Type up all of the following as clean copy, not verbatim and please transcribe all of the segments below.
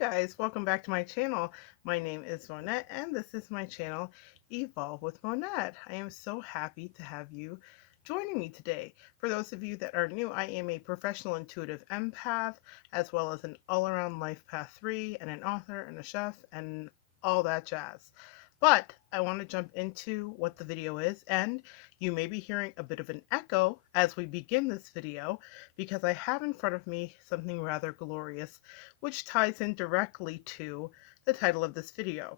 guys, welcome back to my channel. My name is Monette and this is my channel Evolve with Monette. I am so happy to have you joining me today. For those of you that are new, I am a professional intuitive empath as well as an all-around life path 3 and an author and a chef and all that jazz. But I want to jump into what the video is, and you may be hearing a bit of an echo as we begin this video because I have in front of me something rather glorious which ties in directly to the title of this video.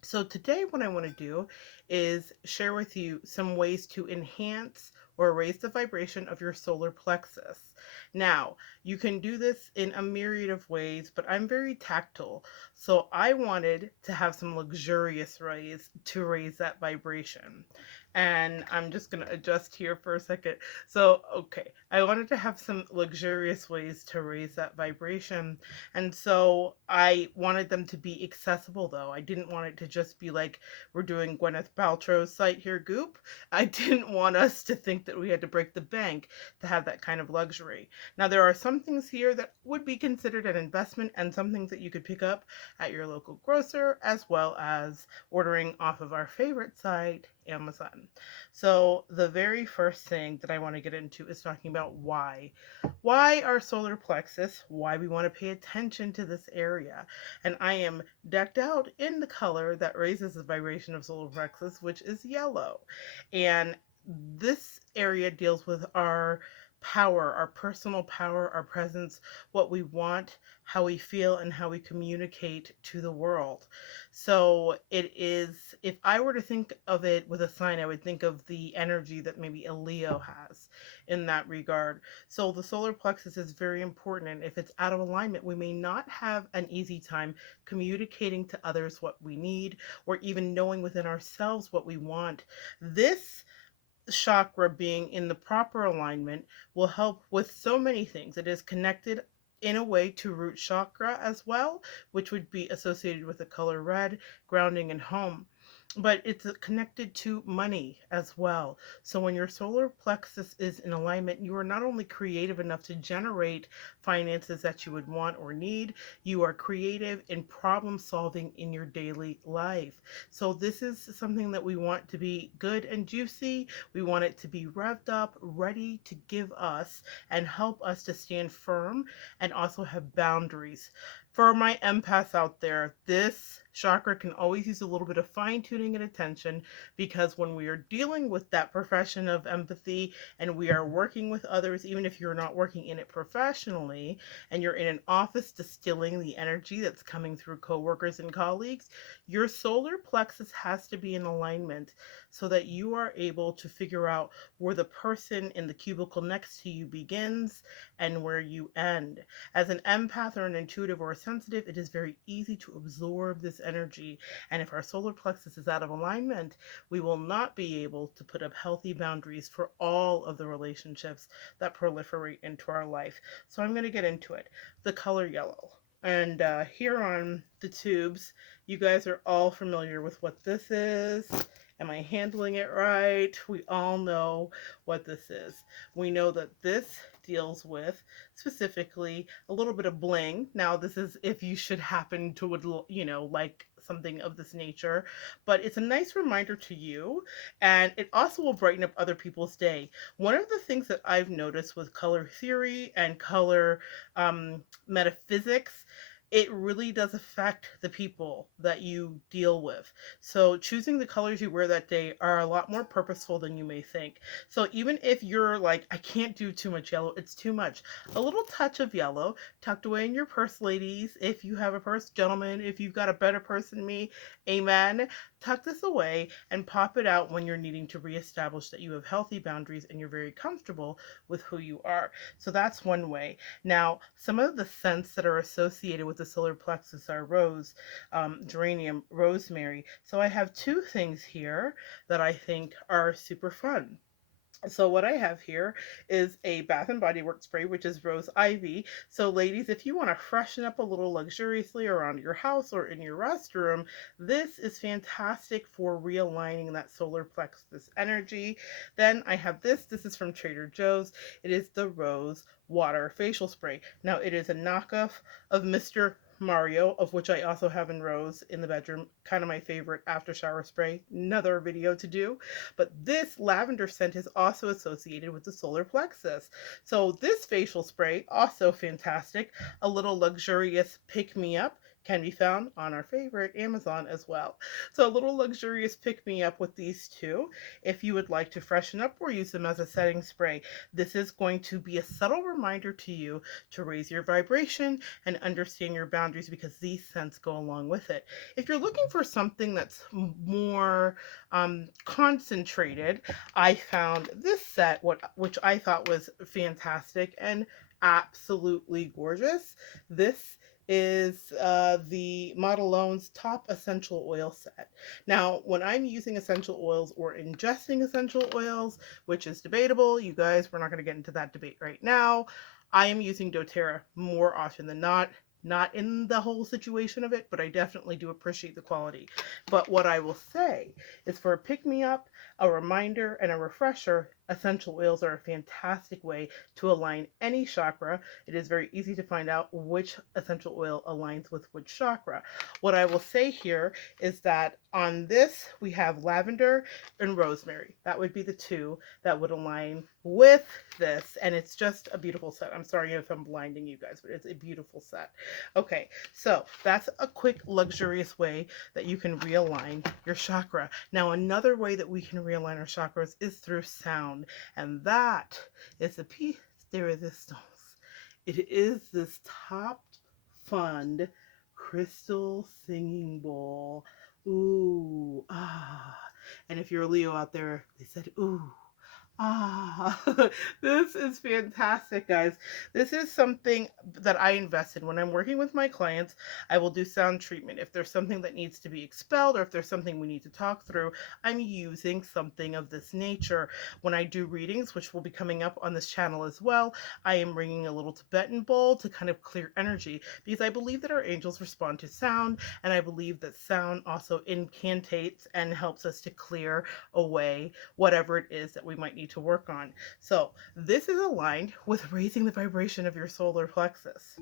So today what I want to do is share with you some ways to enhance or raise the vibration of your solar plexus. Now, you can do this in a myriad of ways, but I'm very tactile. So I wanted to have some luxurious ways to raise that vibration. And I'm just going to adjust here for a second. So, okay, I wanted to have some luxurious ways to raise that vibration. And so I wanted them to be accessible, though. I didn't want it to just be like we're doing Gwyneth Paltrow's site here, Goop. I didn't want us to think that we had to break the bank to have that kind of luxury. Now, there are some things here that would be considered an investment and some things that you could pick up at your local grocer, as well as ordering off of our favorite site, Amazon. So the very first thing that I want to get into is talking about why. Why our solar plexus, why we want to pay attention to this area. And I am decked out in the color that raises the vibration of solar plexus, which is yellow. And this area deals with our power, our personal power, our presence, what we want, how we feel, and how we communicate to the world. So it is, if I were to think of it with a sign, I would think of the energy that maybe a Leo has in that regard. So the solar plexus is very important, and if it's out of alignment, we may not have an easy time communicating to others what we need or even knowing within ourselves what we want. This chakra being in the proper alignment will help with so many things. It is connected in a way to root chakra as well, which would be associated with the color red, grounding and home. But it's connected to money as well. So when your solar plexus is in alignment, you are not only creative enough to generate finances that you would want or need, you are creative in problem solving in your daily life. So this is something that we want to be good and juicy. We want it to be revved up, ready to give us and help us to stand firm and also have boundaries. For my empaths out there, this chakra can always use a little bit of fine tuning and attention, because when we are dealing with that profession of empathy and we are working with others, even if you're not working in it professionally and you're in an office distilling the energy that's coming through coworkers and colleagues, your solar plexus has to be in alignment so that you are able to figure out where the person in the cubicle next to you begins and where you end. As an empath or an intuitive or a sensitive, it is very easy to absorb this energy. And if our solar plexus is out of alignment, we will not be able to put up healthy boundaries for all of the relationships that proliferate into our life. So I'm going to get into it. The color yellow. And here on the tubes, you guys are all familiar with what this is. Am I handling it right? We all know what this is. We know that this deals with specifically a little bit of bling. Now, this is if you should happen to would like something of this nature, but it's a nice reminder to you, and it also will brighten up other people's day. One of the things that I've noticed with color theory and color metaphysics, it really does affect the people that you deal with. So choosing the colors you wear that day are a lot more purposeful than you may think. So even if you're like, I can't do too much yellow, it's too much. A little touch of yellow tucked away in your purse, ladies. If you have a purse, gentlemen, if you've got a better purse than me, amen. Tuck this away and pop it out when you're needing to reestablish that you have healthy boundaries and you're very comfortable with who you are. So that's one way. Now, some of the scents that are associated with the solar plexus are rose, geranium, rosemary. So I have two things here that I think are super fun. So what I have here is a Bath and Body Works spray, which is rose ivy. So ladies, if you want to freshen up a little luxuriously around your house or in your restroom, this is fantastic for realigning that solar plexus energy. Then I have this. This is from Trader Joe's. It is the Rose Water Facial Spray. Now it is a knockoff of Mr. Mario, of which I also have in Rose in the bedroom, kind of my favorite after shower spray. Another video to do. But this lavender scent is also associated with the solar plexus. So this facial spray, also fantastic, a little luxurious pick me up, can be found on our favorite Amazon as well. So a little luxurious pick me up with these two. If you would like to freshen up or use them as a setting spray, this is going to be a subtle reminder to you to raise your vibration and understand your boundaries, because these scents go along with it. If you're looking for something that's more concentrated, I found this set, which I thought was fantastic and absolutely gorgeous. This is the Modelone's Top Essential Oil Set. Now, when I'm using essential oils or ingesting essential oils, which is debatable, you guys, we're not going to get into that debate right now. I am using doTERRA more often than not. Not in the whole situation of it, but I definitely do appreciate the quality. But what I will say is, for a pick me up, a reminder, and a refresher, essential oils are a fantastic way to align any chakra. It is very easy to find out which essential oil aligns with which chakra. What I will say here is that on this, we have lavender and rosemary. That would be the two that would align with this, and it's just a beautiful set. I'm sorry if I'm blinding you guys, but it's a beautiful set. Okay, so that's a quick luxurious way that you can realign your chakra. Now, another way that we can realign our chakras is through sound, and that is the piece de resistance. It is this top fund crystal singing bowl. Ooh, ah. And if you're a Leo out there, they said, ooh. Ah, this is fantastic, guys. This is something that I invest in. When I'm working with my clients, I will do sound treatment. If there's something that needs to be expelled or if there's something we need to talk through, I'm using something of this nature. When I do readings, which will be coming up on this channel as well, I am bringing a little Tibetan bowl to kind of clear energy, because I believe that our angels respond to sound, and I believe that sound also incantates and helps us to clear away whatever it is that we might need to work on. So this is aligned with raising the vibration of your solar plexus.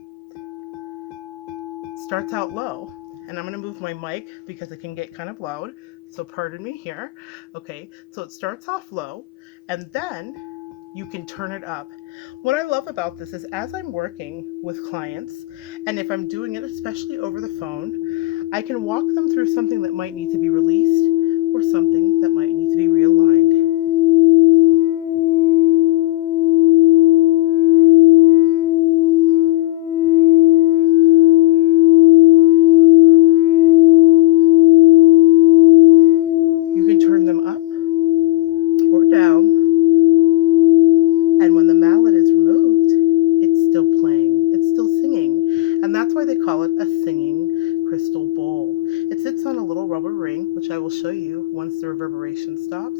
Starts out low, and I'm going to move my mic because it can get kind of loud, so pardon me here. Okay, so it starts off low, and then you can turn it up. What I love about this is, as I'm working with clients, and if I'm doing it especially over the phone, I can walk them through something that might need to be released or something that might need to be realigned. You can turn them up or down, and when the mallet is removed, it's still playing, it's still singing, and that's why they call it a singing crystal bowl. It sits on a little rubber ring, which I will show you once the reverberation stops,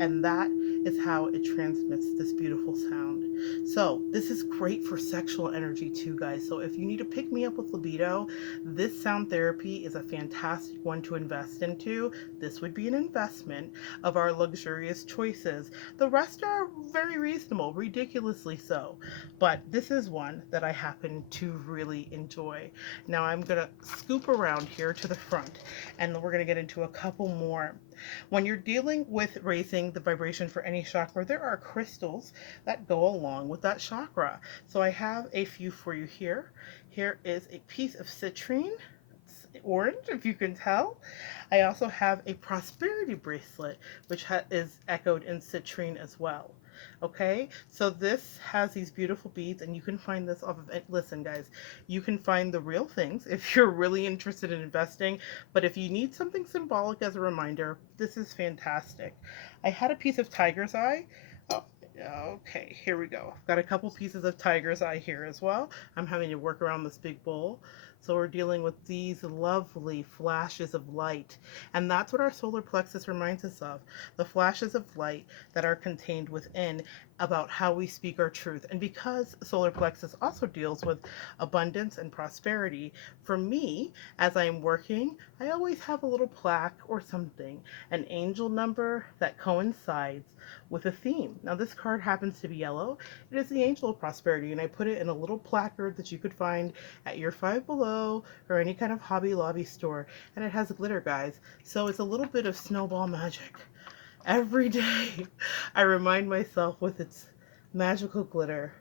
and that is how it transmits this beautiful sound. So this is great for sexual energy too, guys. So if you need to pick me up with libido, this sound therapy is a fantastic one to invest into. This would be an investment of our luxurious choices. The rest are very reasonable, ridiculously so, but this is one that I happen to really enjoy. Now I'm gonna scoop around here to the front, and we're gonna get into a couple more. When you're dealing with raising the vibration for any chakra, there are crystals that go along with that chakra. So I have a few for you here. Here is a piece of citrine. It's orange, if you can tell. I also have a prosperity bracelet, which is echoed in citrine as well. Okay, so this has these beautiful beads, and you can find this off of it. Listen, guys, you can find the real things if you're really interested in investing, but if you need something symbolic as a reminder, this is fantastic. I had a piece of tiger's eye. Oh, okay, here we go. I've got a couple pieces of tiger's eye here as well. I'm having to work around this big bowl. So we're dealing with these lovely flashes of light. And that's what our solar plexus reminds us of, the flashes of light that are contained within. about how we speak our truth. And because solar plexus also deals with abundance and prosperity, for me, as I'm working, I always have a little plaque or something, an angel number that coincides with a theme. Now, this card happens to be yellow. It is the angel of prosperity, and I put it in a little placard that you could find at your Five Below or any kind of Hobby Lobby store. And it has glitter, guys. So it's a little bit of snowball magic. Every day, I remind myself with its magical glitter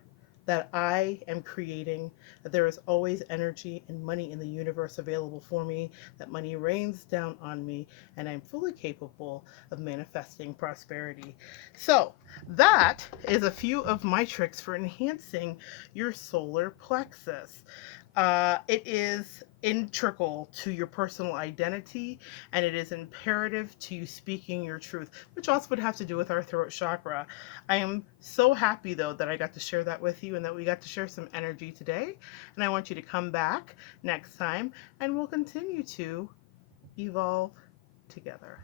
that I am creating, that there is always energy and money in the universe available for me, that money rains down on me, and I'm fully capable of manifesting prosperity. So, that is a few of my tricks for enhancing your solar plexus. It is integral to your personal identity, and it is imperative to you speaking your truth, which also would have to do with our throat chakra. I am so happy, though, that I got to share that with you and that we got to share some energy today. And I want you to come back next time, and we'll continue to evolve together.